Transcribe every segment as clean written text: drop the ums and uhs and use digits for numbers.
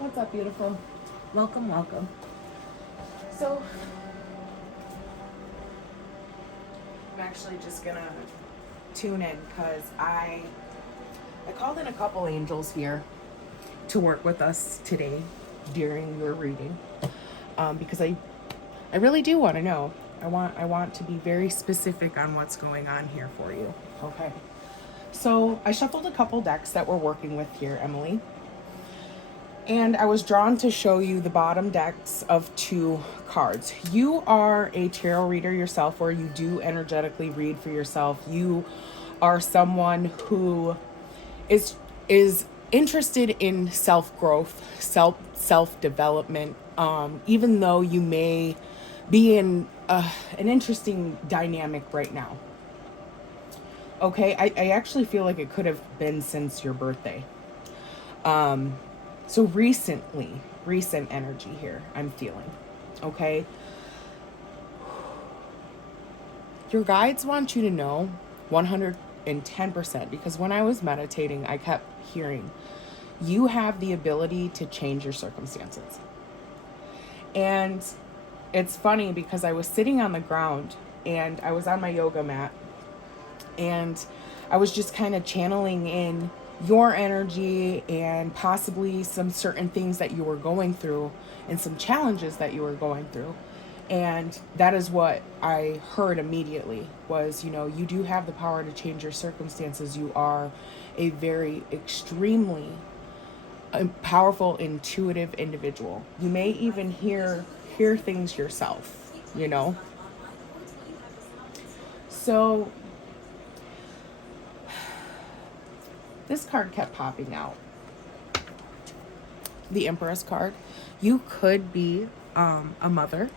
What's up, beautiful? Welcome, welcome. So, I'm actually just gonna tune in because I called in a couple angels here to work with us today during your reading, because I really do want to know. I want to be very specific on what's going on here for you. Okay. So I shuffled a couple decks that we're working with here, Emily. And I was drawn to show you the bottom decks of 2 cards. You are a tarot reader yourself, or you do energetically read for yourself. You are someone who is interested in self-growth, self-development, even though you may be in an interesting dynamic right now. Okay, I actually feel like it could have been since your birthday. So recent energy here, I'm feeling, okay? Your guides want you to know 110%, because when I was meditating, I kept hearing, you have the ability to change your circumstances. And it's funny because I was sitting on the ground and I was on my yoga mat and I was just kind of channeling in your energy and possibly some certain things that you were going through and some challenges that you were going through. And that is what I heard immediately was, you do have the power to change your circumstances. You are a very extremely powerful, intuitive individual. You may even hear things yourself, So this card kept popping out. The Empress card. You could be a mother.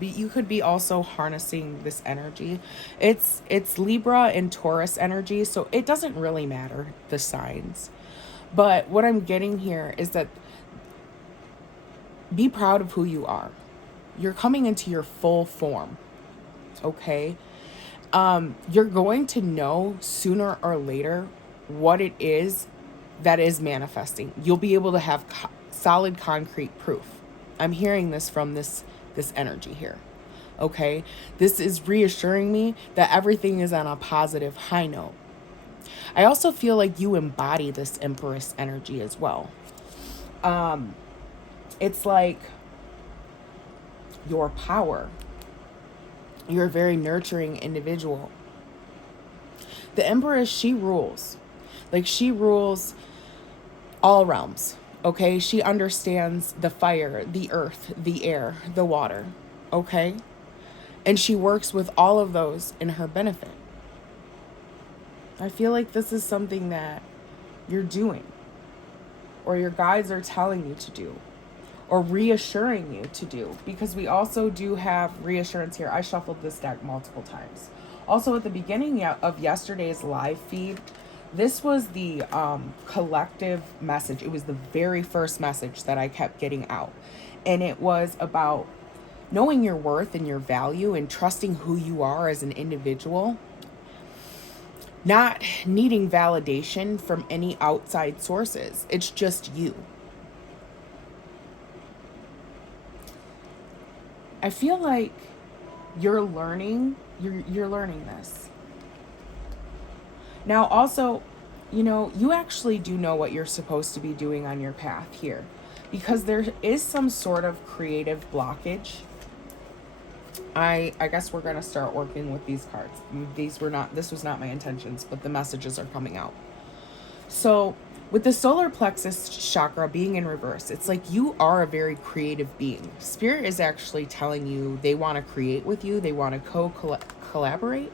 You could be also harnessing this energy. It's Libra and Taurus energy, so it doesn't really matter the signs. But what I'm getting here is that be proud of who you are. You're coming into your full form. Okay? You're going to know sooner or later what it is that is manifesting. You'll be able to have solid, concrete proof. I'm hearing this from this energy here. Okay? This is reassuring me that everything is on a positive high note. I also feel like you embody this Empress energy as well. It's like your power. You're a very nurturing individual. The Empress, she rules. Like, she rules all realms, okay? She understands the fire, the earth, the air, the water, okay? And she works with all of those in her benefit. I feel like this is something that you're doing, or your guides are telling you to do, or reassuring you to do, because we also do have reassurance here. I shuffled this deck multiple times. Also, at the beginning of yesterday's live feed, this was the collective message. It was the very first message that I kept getting out. And it was about knowing your worth and your value and trusting who you are as an individual. Not needing validation from any outside sources. It's just you. I feel like you're learning this. Now, also, you actually do know what you're supposed to be doing on your path here, because there is some sort of creative blockage. I guess we're going to start working with these cards. This was not my intentions, but the messages are coming out. So with the solar plexus chakra being in reverse, it's like you are a very creative being. Spirit is actually telling you they want to create with you. They want to collaborate,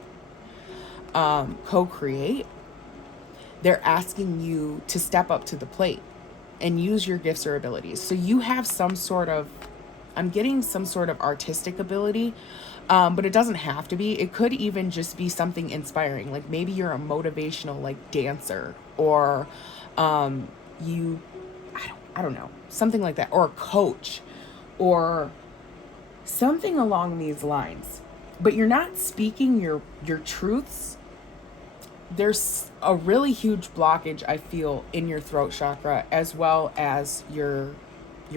co-create. They're asking you to step up to the plate and use your gifts or abilities. So you have I'm getting some sort of artistic ability, but it doesn't have to be. It could even just be something inspiring. Like maybe you're a motivational dancer, or I don't know, something like that, or a coach, or something along these lines. But you're not speaking your truths there's a really huge blockage, I feel, in your throat chakra as well as your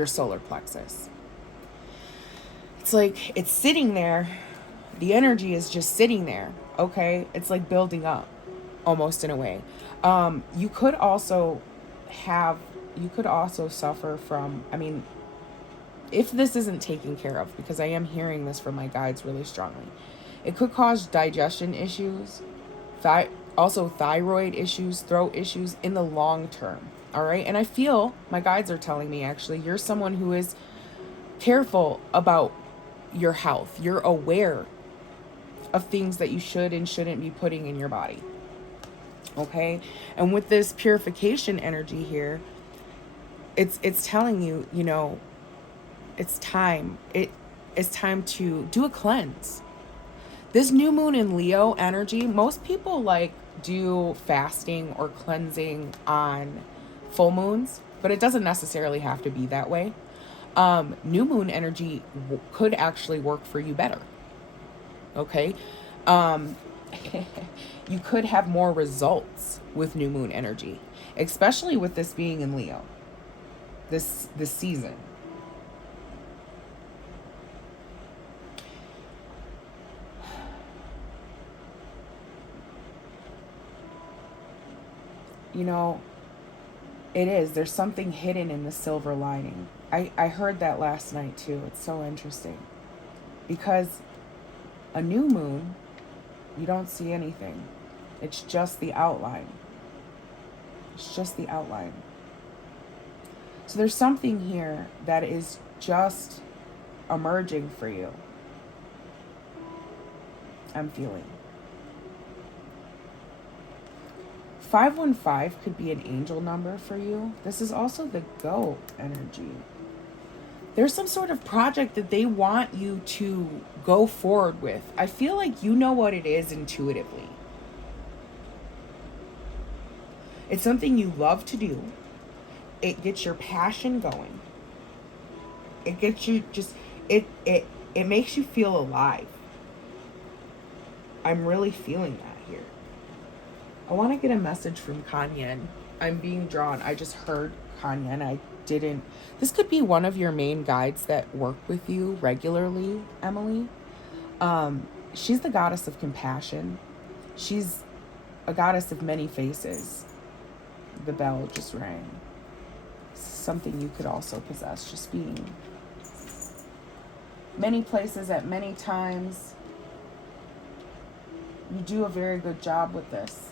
solar plexus. It's like it's sitting there. The energy is just sitting there, okay? It's like building up almost in a way. You could also suffer from, I mean, if this isn't taken care of, because I am hearing this from my guides really strongly, it could cause digestion issues, also thyroid issues, throat issues in the long term, all right? And I feel, my guides are telling me actually, you're someone who is careful about your health. You're aware of things that you should and shouldn't be putting in your body, okay? And with this purification energy here, it's telling you, you know, it's time. It's time to do a cleanse. This new moon in Leo energy, most people like do fasting or cleansing on full moons, but it doesn't necessarily have to be that way. New moon energy could actually work for you better. Okay? You could have more results with new moon energy, especially with this being in Leo. This season. You know, it is. There's something hidden in the silver lining. I heard that last night too. It's so interesting. Because a new moon, you don't see anything. It's just the outline. It's just the outline. So there's something here that is just emerging for you. I'm feeling. 515 could be an angel number for you. This is also the go energy. There's some sort of project that they want you to go forward with. I feel like you know what it is intuitively. It's something you love to do. It gets your passion going. It gets you just, it makes you feel alive. I'm really feeling that here. I want to get a message from Kanyen. I'm being drawn. I just heard Kanyen. This could be one of your main guides that work with you regularly, Emily. She's the goddess of compassion. She's a goddess of many faces. The bell just rang. Something you could also possess, just being many places at many times. You do a very good job with this.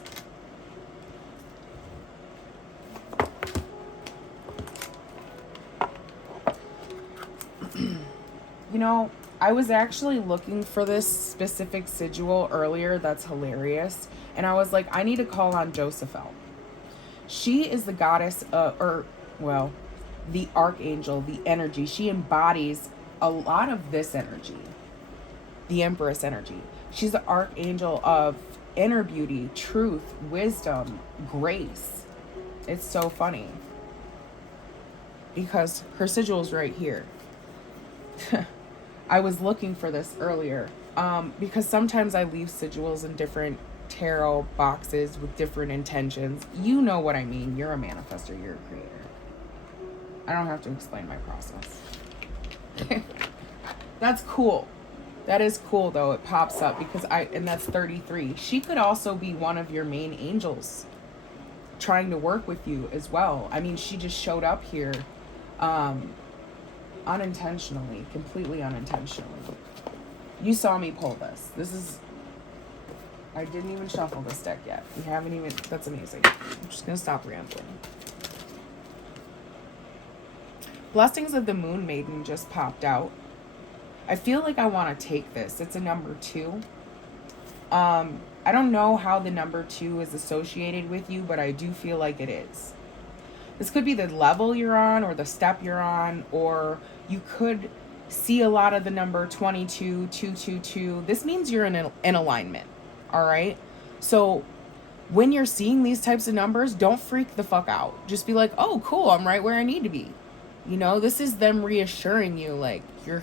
You know, I was actually looking for this specific sigil earlier. That's hilarious. And I was like, I need to call on Josephel. She is the goddess, the archangel, the energy. She embodies a lot of this energy, the Empress energy. She's the archangel of inner beauty, truth, wisdom, grace. It's so funny because her sigil is right here. I was looking for this earlier because sometimes I leave sigils in different tarot boxes with different intentions. You know what I mean. You're a manifestor. You're a creator. I don't have to explain my process. That's cool. That is cool though. It pops up because and that's 33. She could also be one of your main angels trying to work with you as well. I mean, she just showed up here unintentionally, completely unintentionally. You saw me pull this. I didn't even shuffle this deck yet. We haven't even, that's amazing. I'm just going to stop rambling. Blessings of the Moon Maiden just popped out. I feel like I want to take this. It's a number 2. I don't know how the number 2 is associated with you, but I do feel like it is. This could be the level you're on or the step you're on, or you could see a lot of the number 22, 222. This means you're in alignment, all right? So when you're seeing these types of numbers, don't freak the fuck out. Just be like, oh, cool, I'm right where I need to be. You know, this is them reassuring you, like, you're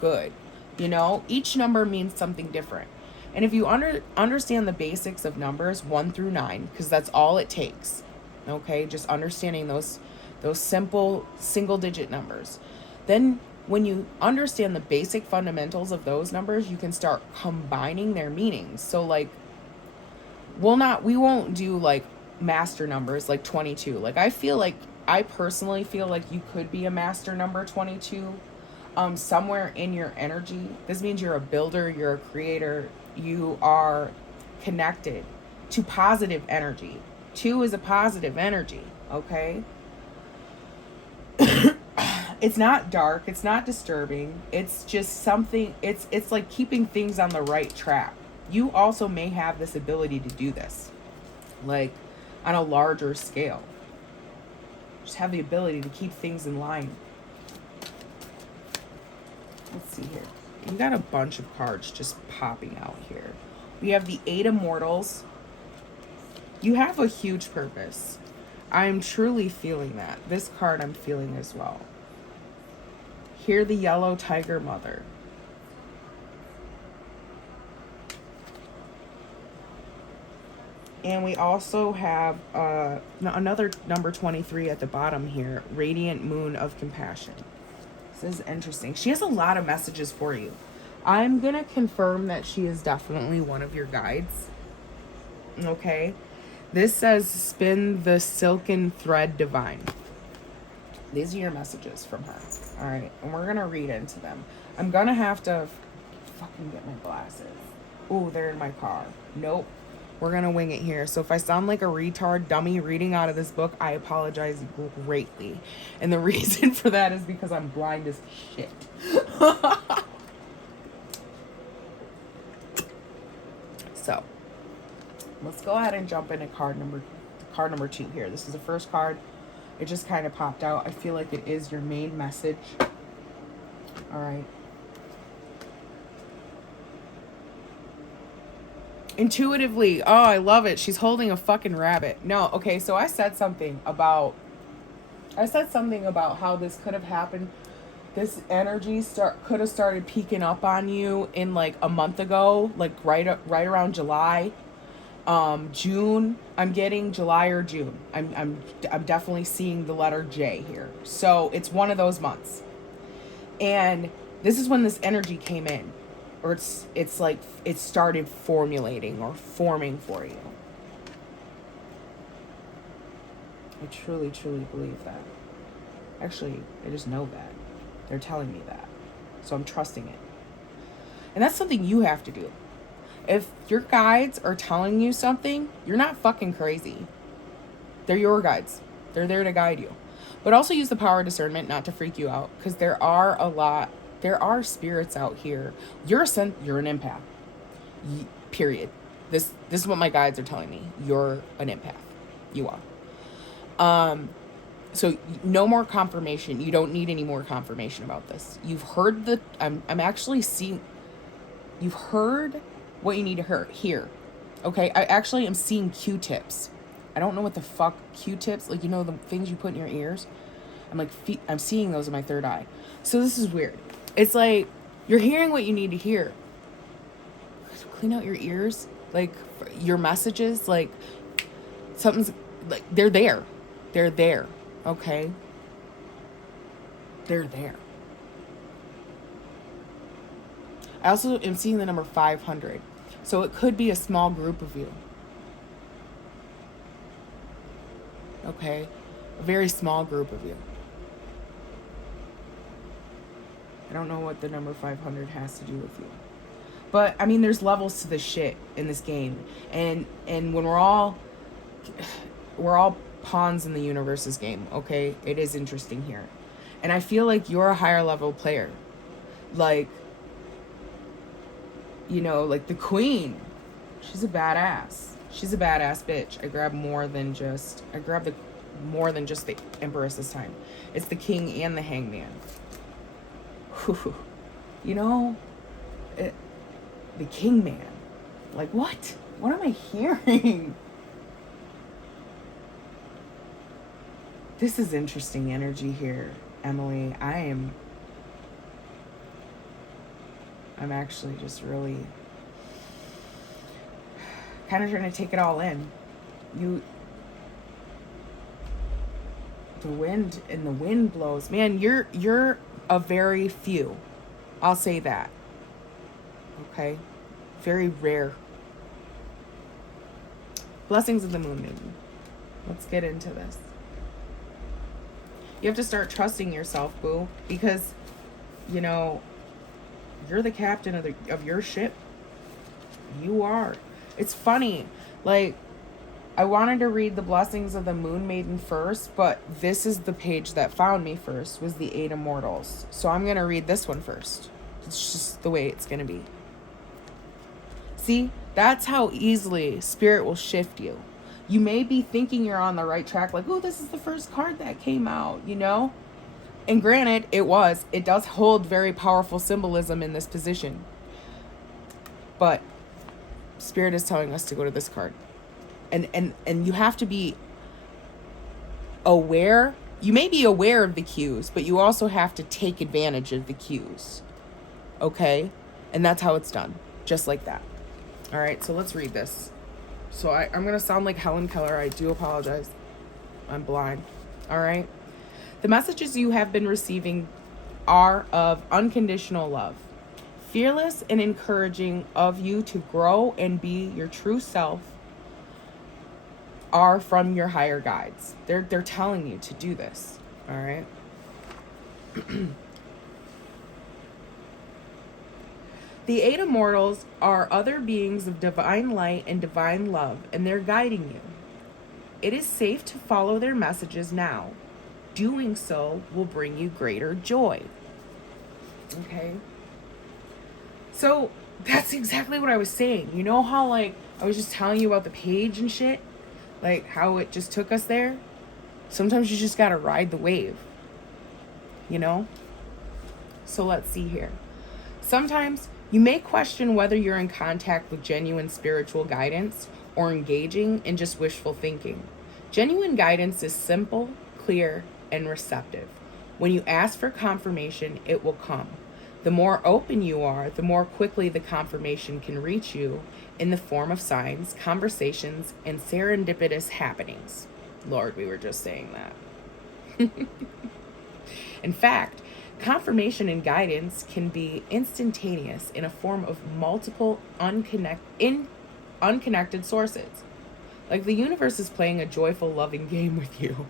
good. You know, each number means something different. And if you understand the basics of numbers 1 through 9, because that's all it takes, okay, just understanding those simple single digit numbers, then when you understand the basic fundamentals of those numbers, you can start combining their meanings. So like, we won't do like master numbers like 22. Like I personally feel like you could be a master number 22 somewhere in your energy. This means you're a builder, you're a creator, you are connected to positive energy. 2 is a positive energy, okay? It's not dark, it's not disturbing. It's just something, it's like keeping things on the right track. You also may have this ability to do this, like on a larger scale. Just have the ability to keep things in line. Let's see here. You got a bunch of cards just popping out here. We have the 8 Immortals. You have a huge purpose. I'm truly feeling that. This card I'm feeling as well. Here, the Yellow Tiger Mother. And we also have another number 23 at the bottom here. Radiant Moon of Compassion. This is interesting. She has a lot of messages for you. I'm going to confirm that she is definitely one of your guides. Okay. This says, spin the silken thread divine. These are your messages from her. All right. And we're going to read into them. I'm going to have to fucking get my glasses. Ooh, they're in my car. Nope. We're going to wing it here. So if I sound like a retard dummy reading out of this book, I apologize greatly. And the reason for that is because I'm blind as shit. So, let's go ahead and jump into card number 2 here. This is the first card. It just kind of popped out. I feel like it is your main message. All right. Intuitively. Oh, I love it. She's holding a fucking rabbit. No, okay, so I said something about how this could have happened. This energy could have started peeking up on you in like a month ago, like right around July. June. I'm getting July or June. I'm definitely seeing the letter J here. So it's one of those months. And this is when this energy came in. Or it's like it started formulating or forming for you. I truly, truly believe that. Actually, I just know that. They're telling me that. So I'm trusting it. And that's something you have to do. If your guides are telling you something, you're not fucking crazy. They're your guides. They're there to guide you. But also use the power of discernment not to freak you out. Because there are spirits out here. You're an empath. Period. This is what my guides are telling me. You're an empath. You are. So no more confirmation. You don't need any more confirmation about this. You've heard I'm actually seeing, you've heard what you need to hear. Okay? I actually am seeing Q-tips. I don't know what the fuck Q-tips, like, you know, the things you put in your ears. I'm seeing those in my third eye. So this is weird. It's like you're hearing what you need to hear. Clean out your ears, like your messages, like something's like they're there. Okay? They're there. I also am seeing the number 500. So it could be a small group of you. Okay? A very small group of you. I don't know what the number 500 has to do with you. But, I mean, there's levels to this shit in this game. And when we're all pawns in the universe's game, okay? It is interesting here. And I feel like you're a higher level player. Like, you know, like the queen. She's a badass. She's a badass bitch. I grabbed more than just the empress this time. It's the king and the hangman. Whew. You know, the king man. Like, what? What am I hearing? This is interesting energy here, Emily. I'm actually just really... kind of trying to take it all in. The wind blows. Man, you're a very few. I'll say that. Okay? Very rare. Blessings of the Moon Maiden. Let's get into this. You have to start trusting yourself, boo, because, you know, you're the captain of your ship. You are. It's funny. Like, I wanted to read the Blessings of the Moon Maiden first, but this is the page that found me first, was the 8 Immortals. So I'm going to read this one first. It's just the way it's going to be. See, that's how easily Spirit will shift you. You may be thinking you're on the right track, like, oh, this is the first card that came out, you know? And granted, it does hold very powerful symbolism in this position. But Spirit is telling us to go to this card. And you have to be aware. You may be aware of the cues, but you also have to take advantage of the cues. Okay? And that's how it's done. Just like that. All right, so let's read this. So I'm going to sound like Helen Keller. I do apologize. I'm blind. All right? The messages you have been receiving are of unconditional love. Fearless and encouraging of you to grow and be your true self are from your higher guides. They're telling you to do this. All right? The 8 Immortals are other beings of divine light and divine love, and they're guiding you. It is safe to follow their messages now. Doing so will bring you greater joy. Okay? So, that's exactly what I was saying. You know how, like, I was just telling you about the page and shit? Like, how it just took us there? Sometimes you just gotta ride the wave. You know? So let's see here. Sometimes you may question whether you're in contact with genuine spiritual guidance or engaging in just wishful thinking. Genuine guidance is simple, clear, and receptive. When you ask for confirmation, it will come. The more open you are, the more quickly the confirmation can reach you in the form of signs, conversations, and serendipitous happenings. Lord, we were just saying that. In fact, confirmation and guidance can be instantaneous in a form of multiple unconnected sources. Like the universe is playing a joyful, loving game with you.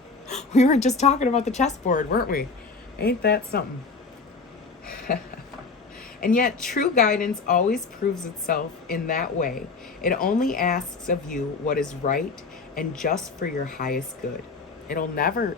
We were just talking about the chessboard, weren't we? Ain't that something? And yet, true guidance always proves itself in that way. It only asks of you what is right and just for your highest good. It'll never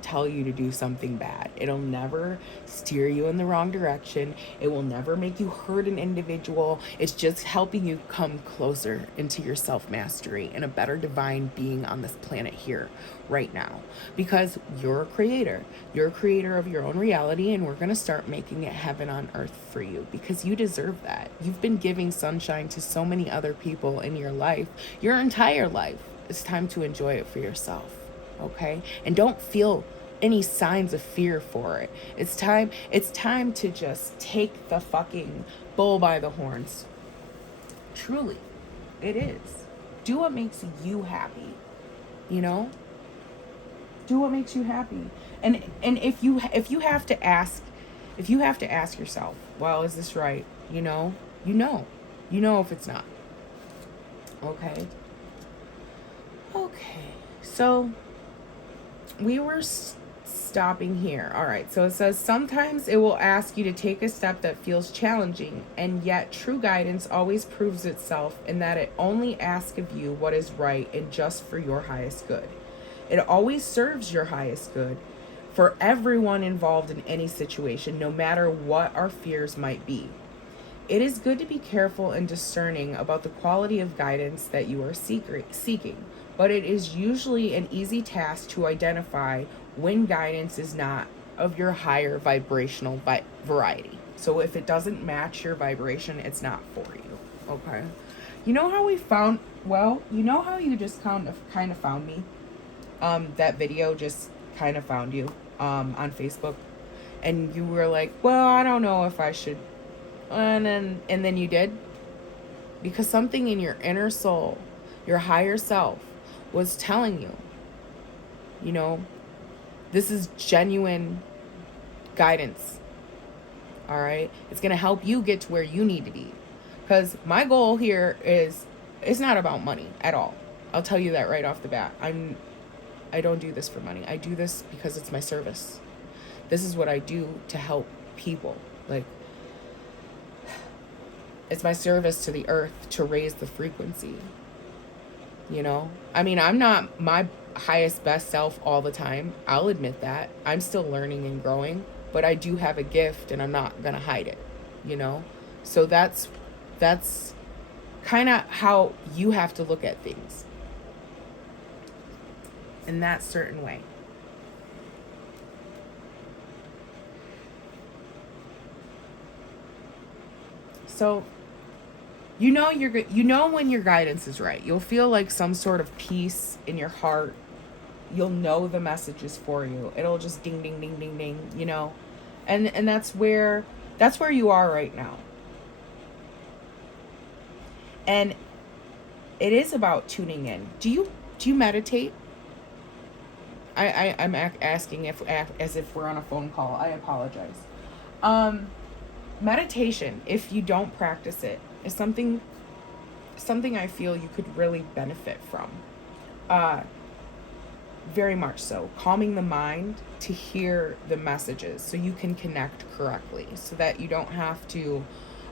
tell you to do something bad. It'll never steer you in the wrong direction. It will never make you hurt an individual. It's just helping you come closer into your self-mastery and a better divine being on this planet here, right now. Because you're a creator. You're a creator of your own reality, and we're going to start making it heaven on earth for you because you deserve that. You've been giving sunshine to so many other people in your life, your entire life. It's time to enjoy it for yourself. Okay? And don't feel any signs of fear for it. It's time to just take the fucking bull by the horns. Truly. It is. Do what makes you happy. You know? Do what makes you happy. And if you have to ask yourself, well, is this right? You know if it's not. Okay. So we were stopping here. All right. So it says, sometimes it will ask you to take a step that feels challenging, and yet true guidance always proves itself in that it only asks of you what is right and just for your highest good. It always serves your highest good for everyone involved in any situation, no matter what our fears might be. It is good to be careful and discerning about the quality of guidance that you are seeking, but it is usually an easy task to identify when guidance is not of your higher vibrational variety. So if it doesn't match your vibration, it's not for you. Okay? You know how you just kind of found me? That video just kind of found you on Facebook, and you were like, well, I don't know if I should, and then you did. because something in your inner soul, your higher self, was telling you, you know, this is genuine guidance. All right? It's going to help you get to where you need to be. Because my goal here is, it's not about money at all. I'll tell you that right off the bat. I don't do this for money. I do this because it's my service. This is what I do to help people. Like, it's my service to the earth to raise the frequency. You know? I mean, I'm not my highest, best self all the time. I'll admit that. I'm still learning and growing. But I do have a gift, and I'm not going to hide it. You know? So that's kind of how you have to look at things. In that certain way. So, you know when your guidance is right. You'll feel like some sort of peace in your heart. You'll know the message is for you. It'll just ding, ding, ding, ding, ding, you know. And that's where you are right now. And it is about tuning in. Do you meditate? I'm asking as if we're on a phone call. I apologize. Meditation, if you don't practice it, is something I feel you could really benefit from. Very much so. Calming the mind to hear the messages so you can connect correctly, so that you don't have to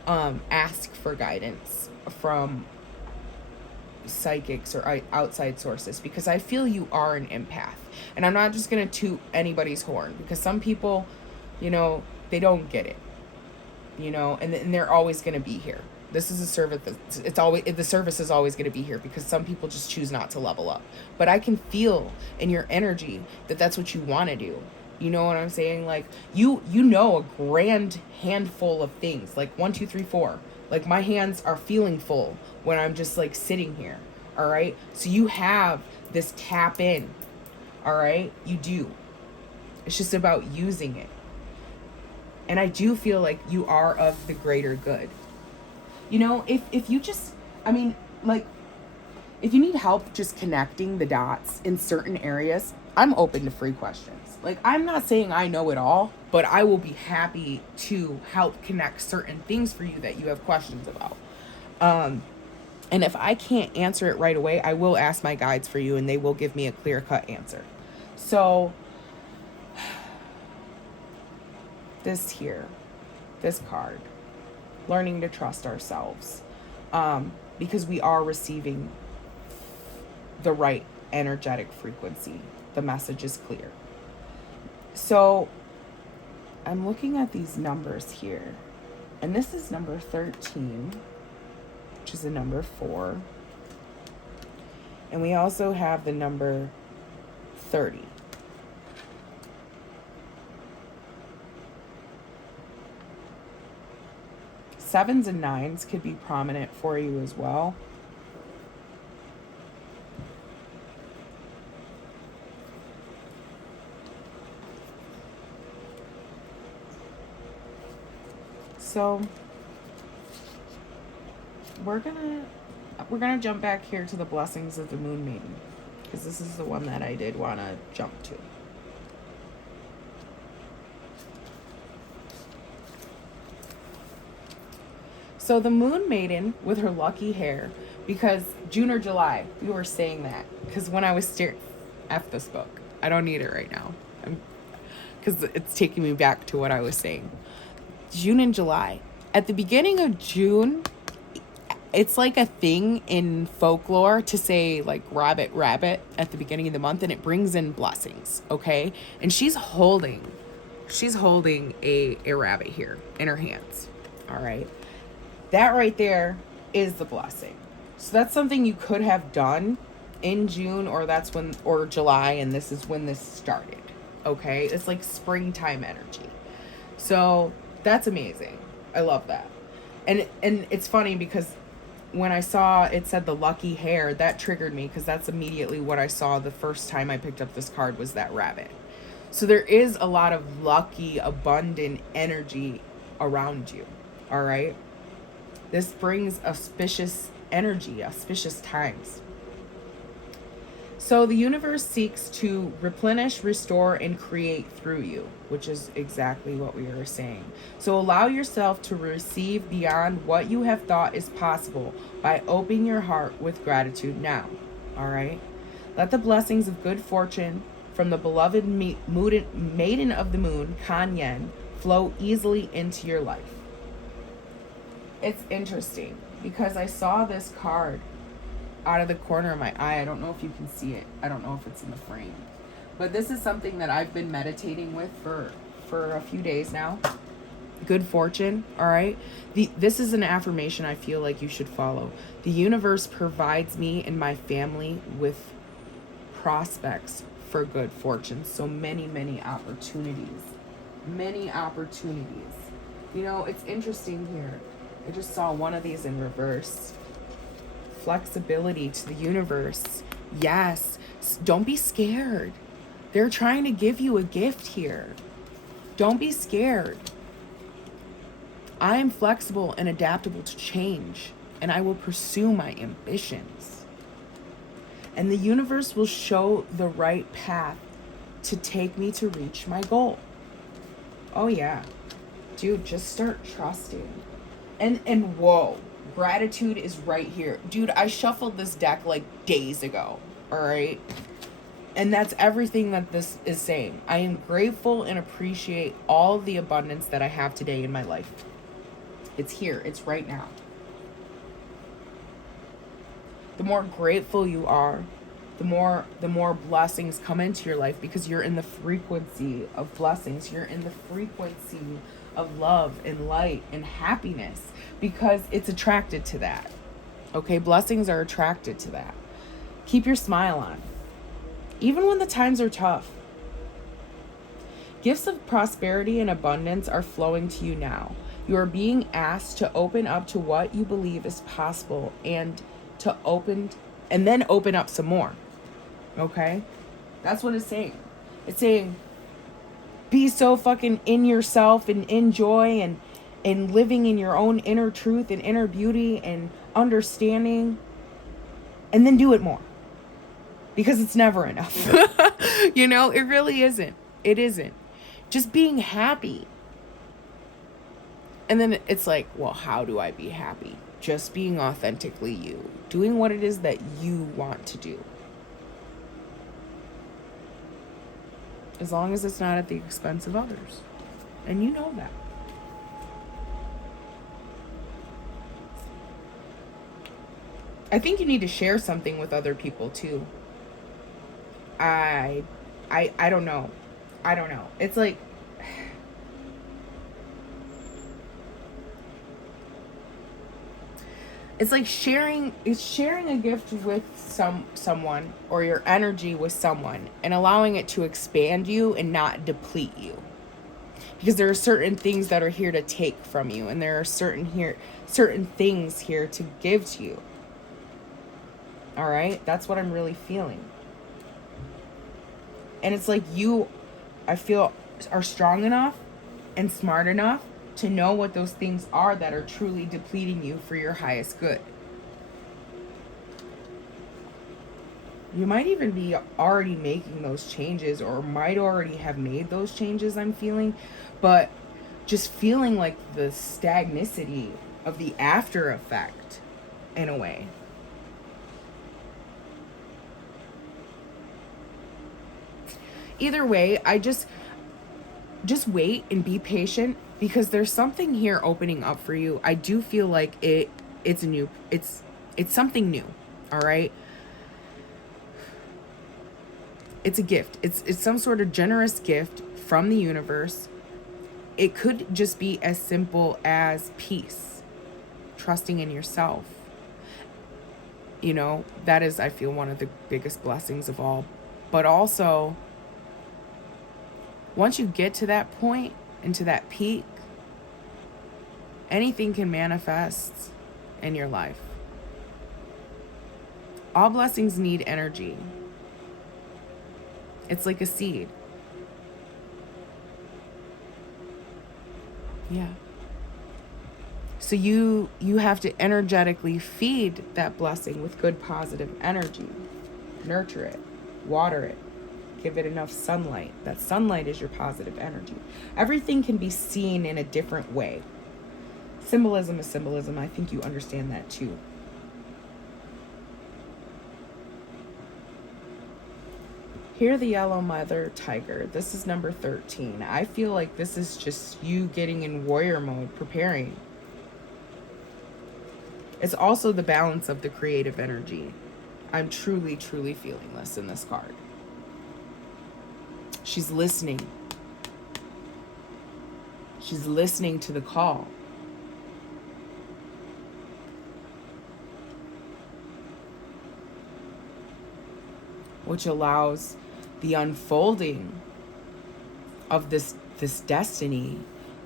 ask for guidance from psychics or outside sources, because I feel you are an empath. And I'm not just going to toot anybody's horn, because some people, you know, they don't get it, you know, and they're always going to be here. This is a service. The service is always going to be here, because some people just choose not to level up. But I can feel in your energy that that's what you want to do. You know what I'm saying? Like, you know, a grand handful of things, like 1, 2, 3, 4. Like, my hands are feeling full when I'm just like sitting here. All right. So you have this tap in. All right. You do. It's just about using it. And I do feel like you are of the greater good. You know, if you just, I mean, like, if you need help just connecting the dots in certain areas, I'm open to free questions. Like, I'm not saying I know it all, but I will be happy to help connect certain things for you that you have questions about. And if I can't answer it right away, I will ask my guides for you, and they will give me a clear-cut answer. So, this card, learning to trust ourselves, because we are receiving the right energetic frequency. The message is clear. So I'm looking at these numbers here, and this is number 13, which is a number 4. And we also have the number 30. Sevens and 9s could be prominent for you as well. So we're gonna jump back here to the blessings of the Moon Maiden, because this is the one that I did want to jump to. So the Moon Maiden with her lucky hair, because June or July, we were saying that, because when I was F this book, I don't need it right now, because it's taking me back to what I was saying. June and July. At the beginning of June, it's like a thing in folklore to say like rabbit at the beginning of the month, and it brings in blessings, okay? And she's holding a rabbit here in her hands. All right. That right there is the blessing. So that's something you could have done in June, or July, and this is when this started. Okay? It's like springtime energy. So that's amazing. I love that. And it's funny because when I saw it said the lucky hair, that triggered me, because that's immediately what I saw the first time I picked up this card, was that rabbit. So there is a lot of lucky, abundant energy around you. All right? This brings auspicious energy, auspicious times. So the universe seeks to replenish, restore, and create through you, which is exactly what we were saying. So allow yourself to receive beyond what you have thought is possible by opening your heart with gratitude now. All right? Let the blessings of good fortune from the beloved maiden of the moon, Kan Yen, flow easily into your life. It's interesting because I saw this card out of the corner of my eye. I don't know if you can see it. I don't know if it's in the frame. But this is something that I've been meditating with for a few days now. Good fortune, all right? This is an affirmation I feel like you should follow. The universe provides me and my family with prospects for good fortune. So many, many opportunities. Many opportunities. You know, it's interesting here. I just saw one of these in reverse. Flexibility to the universe. Yes. Don't be scared. They're trying to give you a gift here. Don't be scared. I am flexible and adaptable to change, and I will pursue my ambitions. And the universe will show the right path to take me to reach my goal. Oh yeah. Dude, just start trusting. And whoa, gratitude is right here. Dude, I shuffled this deck like days ago, all right? And that's everything that this is saying. I am grateful and appreciate all the abundance that I have today in my life. It's here, it's right now. The more grateful you are, the more blessings come into your life because you're in the frequency of blessings. You're in the frequency of love and light and happiness because it's attracted to that. Okay, blessings are attracted to that. Keep your smile on. Even when the times are tough. Gifts of prosperity and abundance are flowing to you now. You are being asked to open up to what you believe is possible and then open up some more. Okay? That's what it's saying. It's saying be so fucking in yourself and enjoy and living in your own inner truth and inner beauty and understanding, and then do it more. Because it's never enough. You know, it really isn't. It isn't. Just being happy. And then it's like, well, how do I be happy? Just being authentically you. Doing what it is that you want to do. As long as it's not at the expense of others. And you know that. I think you need to share something with other people too. I don't know. I don't know. It's like sharing a gift with someone or your energy with someone and allowing it to expand you and not deplete you. Because there are certain things that are here to take from you, and there are certain things here to give to you. All right? That's what I'm really feeling. And it's like you, I feel, are strong enough and smart enough to know what those things are that are truly depleting you for your highest good. You might even be already making those changes, or might already have made those changes, I'm feeling, but just feeling like the stagnicity of the after effect in a way. Either way, I just wait and be patient, because there's something here opening up for you. I do feel like it's something new. All right. It's a gift. It's some sort of generous gift from the universe. It could just be as simple as peace, trusting in yourself. You know, that is, I feel, one of the biggest blessings of all. But also, once you get to that point, into that peak, anything can manifest in your life. All blessings need energy. It's like a seed. Yeah. So you have to energetically feed that blessing with good positive energy. Nurture it, water it, give it enough sunlight. That sunlight is your positive energy. Everything can be seen in a different way. Symbolism is symbolism. I think you understand that too. Here, the yellow mother tiger. This is number 13. I feel like this is just you getting in warrior mode, preparing. It's also the balance of the creative energy. I'm truly, truly feeling this in this card. She's listening. She's listening to the call. Which allows the unfolding of this destiny,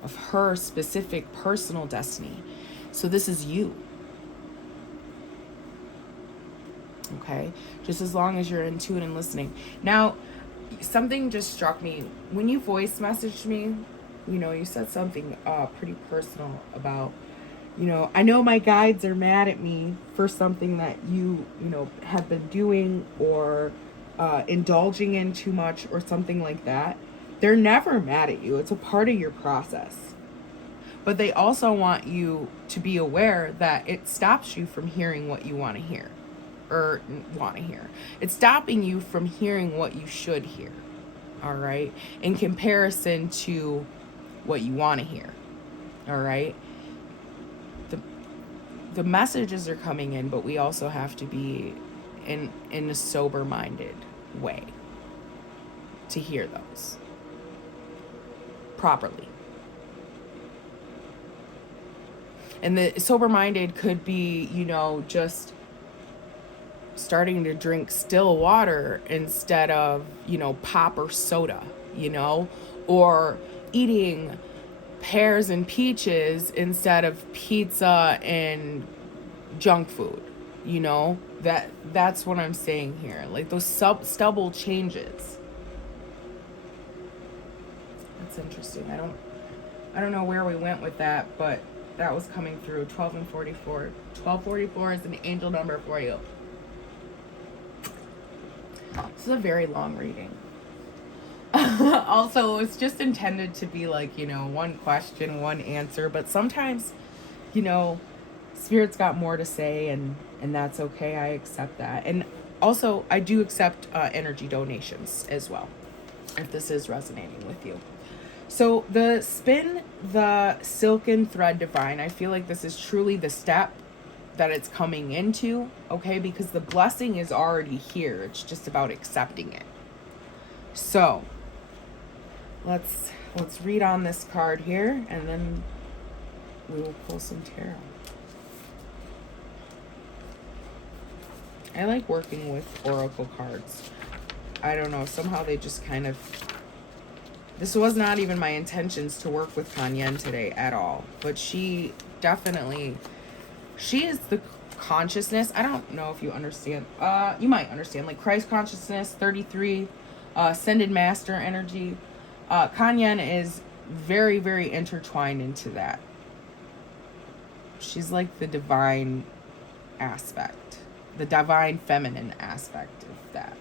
of her specific personal destiny. So this is you. Okay? Just as long as you're in tune and listening. Now, something just struck me. When you voice messaged me, you said something pretty personal about, I know my guides are mad at me for something that you have been doing or indulging in too much or something like that. They're never mad at you. It's a part of your process. But they also want you to be aware that it stops you from hearing what you want to hear. It's stopping you from hearing what you should hear. All right? In comparison to what you want to hear. All right? The messages are coming in, but we also have to be in a sober-minded way to hear those properly. And the sober-minded could be, just starting to drink still water instead of, pop or soda, or eating pears and peaches instead of pizza and junk food. That's what I'm saying here. Like those stubble changes. That's interesting. I don't know where we went with that, but that was coming through. 12 and 44. 1244 is an angel number for you. This is a very long reading. Also, it's just intended to be like, one question, one answer, but sometimes, Spirit's got more to say, and that's okay. I accept that. And also, I do accept energy donations as well, if this is resonating with you. So the spin the silken thread divine, I feel like this is truly the step that it's coming into, okay? Because the blessing is already here. It's just about accepting it. So let's read on this card here, and then we will pull some tarot. I like working with oracle cards. I don't know, somehow they just kind of... This was not even my intentions to work with Kanyen today at all. But she definitely... She is the consciousness. I don't know if you understand. You might understand. Like Christ consciousness, 33, ascended master energy. Kanyen is very, very intertwined into that. She's like the divine aspect. The divine feminine aspect of that.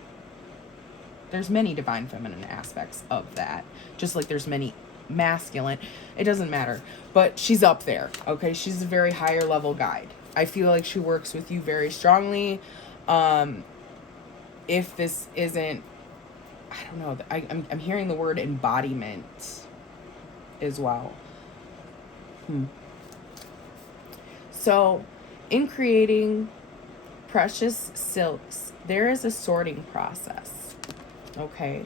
There's many divine feminine aspects of that. Just like there's many masculine. It doesn't matter. But she's up there, okay? She's a very higher level guide. I feel like she works with you very strongly. If this isn't... I don't know. I'm hearing the word embodiment as well. So, in creating precious silks, there is a sorting process, okay?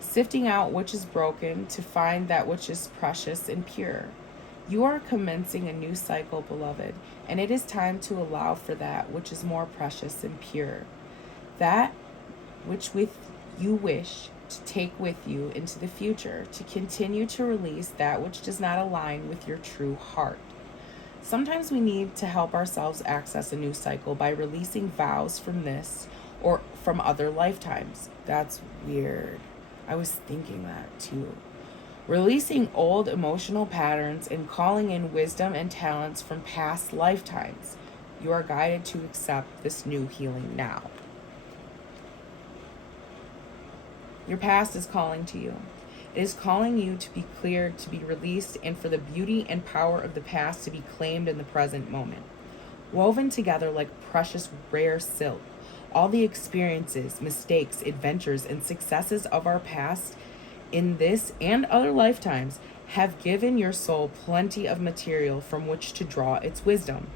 Sifting out which is broken to find that which is precious and pure. You are commencing a new cycle, beloved, and it is time to allow for that which is more precious and pure. That which you wish to take with you into the future, to continue to release that which does not align with your true heart. Sometimes we need to help ourselves access a new cycle by releasing vows from this or from other lifetimes. That's weird. I was thinking that too. releasing old emotional patterns and calling in wisdom and talents from past lifetimes. You are guided to accept this new healing now. Your past is calling to you. It is calling you to be cleared, to be released, and for the beauty and power of the past to be claimed in the present moment. Woven together like precious, rare silk, all the experiences, mistakes, adventures, and successes of our past in this and other lifetimes have given your soul plenty of material from which to draw its wisdom.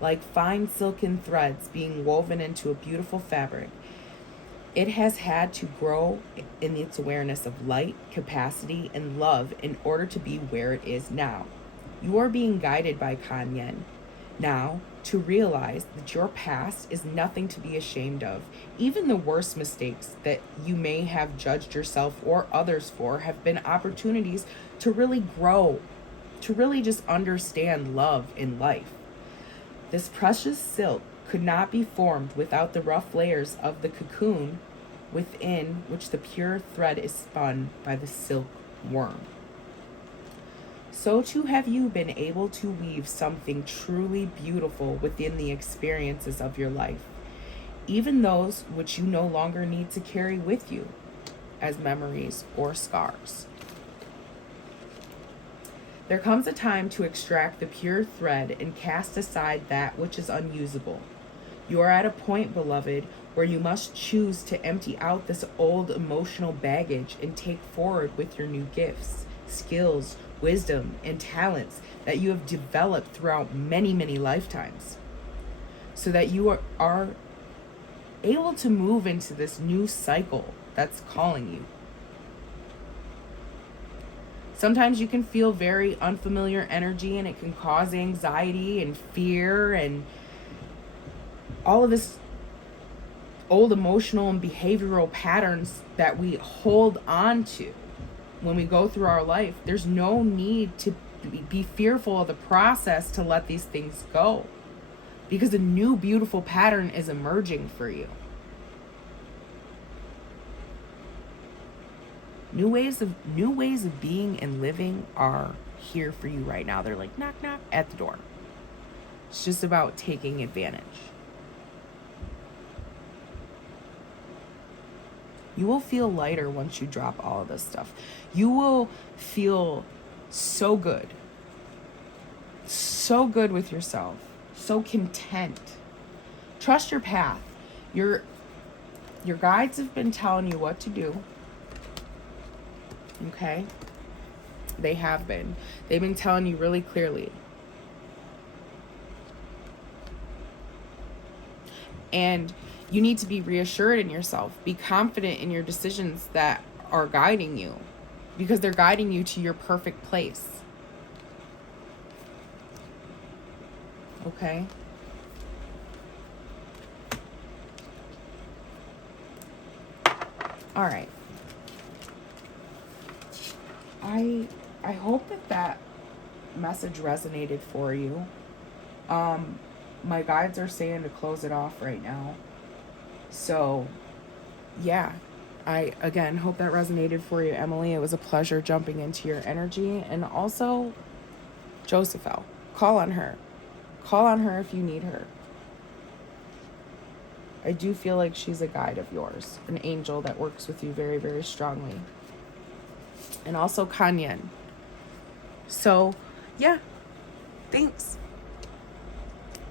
Like fine silken threads being woven into a beautiful fabric, it has had to grow in its awareness of light, capacity, and love in order to be where it is now. You are being guided by Kanyen now to realize that your past is nothing to be ashamed of. Even the worst mistakes that you may have judged yourself or others for have been opportunities to really grow, to really just understand love in life. This precious silk could not be formed without the rough layers of the cocoon within which the pure thread is spun by the silk worm. So too have you been able to weave something truly beautiful within the experiences of your life, even those which you no longer need to carry with you as memories or scars. There comes a time to extract the pure thread and cast aside that which is unusable. You are at a point, beloved, where you must choose to empty out this old emotional baggage and take forward with your new gifts, skills, wisdom, and talents that you have developed throughout many, many lifetimes, so that you are able to move into this new cycle that's calling you. Sometimes you can feel very unfamiliar energy, and it can cause anxiety and fear and all of this old emotional and behavioral patterns that we hold on to when we go through our life. There's no need to be fearful of the process to let these things go, because a new beautiful pattern is emerging for you. New ways of being and living are here for you right now. They're like knock knock at the door. It's just about taking advantage. You will feel lighter once you drop all of this stuff. You will feel so good with yourself, so content. Trust your path. Your guides have been telling you what to do. Okay? They have been. They've been telling you really clearly. And you need to be reassured in yourself. Be confident in your decisions that are guiding you, because they're guiding you to your perfect place. Okay? All right. I hope that message resonated for you. My guides are saying to close it off right now. So, yeah. I, again, hope that resonated for you, Emily. It was a pleasure jumping into your energy. And also, Josephel. Call on her. Call on her if you need her. I do feel like she's a guide of yours. An angel that works with you very, very strongly. And also Kanyen. So, yeah. Thanks.